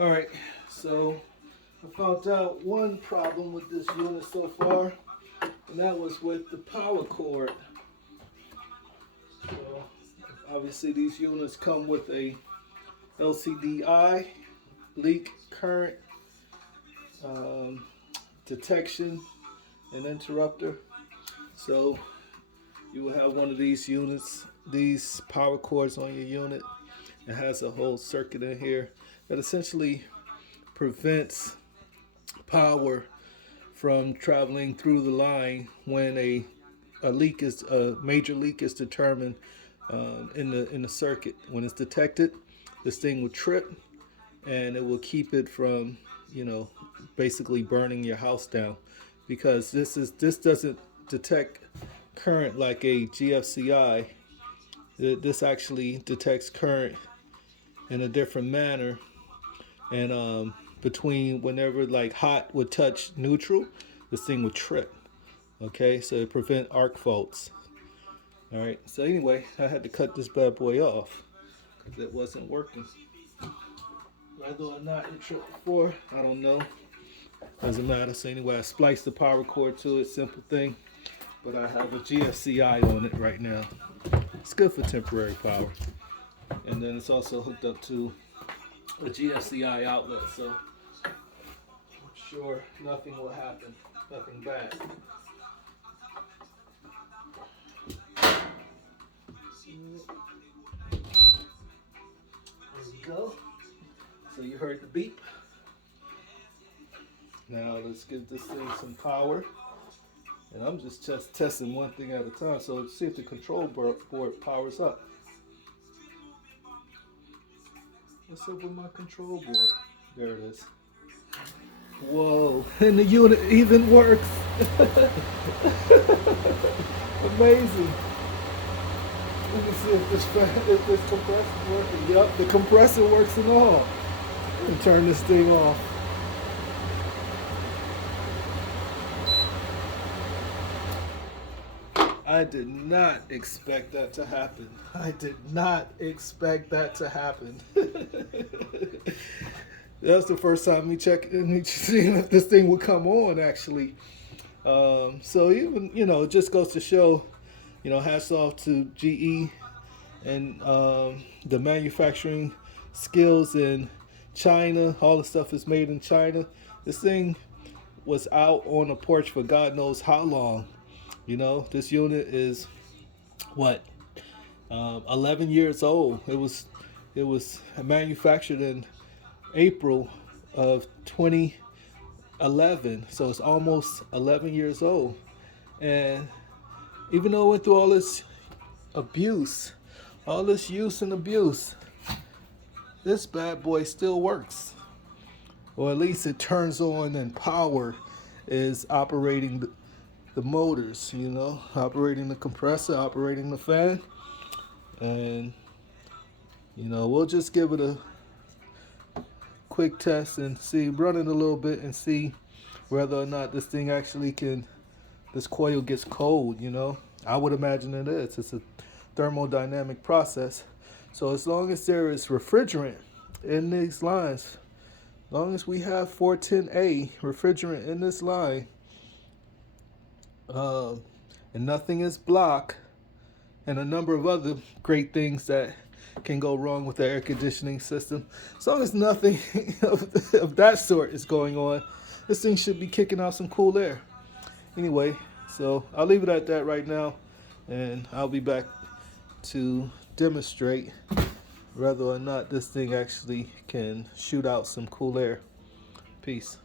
All right, so I found out one problem with this unit so far, and that was with the power cord. So obviously these units come with a LCDI leak current um, detection and interrupter. So you will have one of these units, these power cords on your unit. It has a whole circuit in here that essentially prevents power from traveling through the line when a major leak is determined in the circuit. When it's detected, this thing will trip and it will keep it from, you know, basically burning your house down, because this doesn't detect current like a GFCI. This actually detects current in a different manner, and between whenever like hot would touch neutral, this thing would trip. Okay, so it prevent arc faults. All right. So anyway, I had to cut this bad boy off because it wasn't working. Whether or not it tripped before, I don't know. Doesn't matter. So anyway, I spliced the power cord to it. Simple thing. But I have a GFCI on it right now. It's good for temporary power. And then it's also hooked up to a GFCI outlet. So I'm sure nothing will happen. Nothing bad. There we go. So you heard the beep. Now let's give this thing some power. And I'm just testing one thing at a time. So let's see if the control board powers up. What's up with my control board? There it is. Whoa, and the unit even works. Amazing. Let me see if this compressor is working. Yep, the compressor works and all. And turn this thing off. I did not expect that to happen. I did not expect that to happen. That's the first time me checking, seeing if this thing would come on actually. So even, it just goes to show, hats off to GE and the manufacturing skills in China. All the stuff is made in China. This thing was out on the porch for God knows how long. This unit is what 11 years old. It was manufactured in April of 2011, so it's almost 11 years old. And even though it went through abuse, all this use and abuse, this bad boy still works, or at least it turns on and power is operating the motors, operating the compressor, operating the fan. And we'll just give it a quick test and see, run it a little bit and see whether or not this thing actually this coil gets cold. I would imagine it is. It's a thermodynamic process. So as long as there is refrigerant in these lines, as long as we have 410A refrigerant in this line, and nothing is blocked, and a number of other great things that can go wrong with the air conditioning system. As long as nothing of that sort is going on, this thing should be kicking out some cool air. Anyway, so I'll leave it at that right now, and I'll be back to demonstrate whether or not this thing actually can shoot out some cool air. Peace.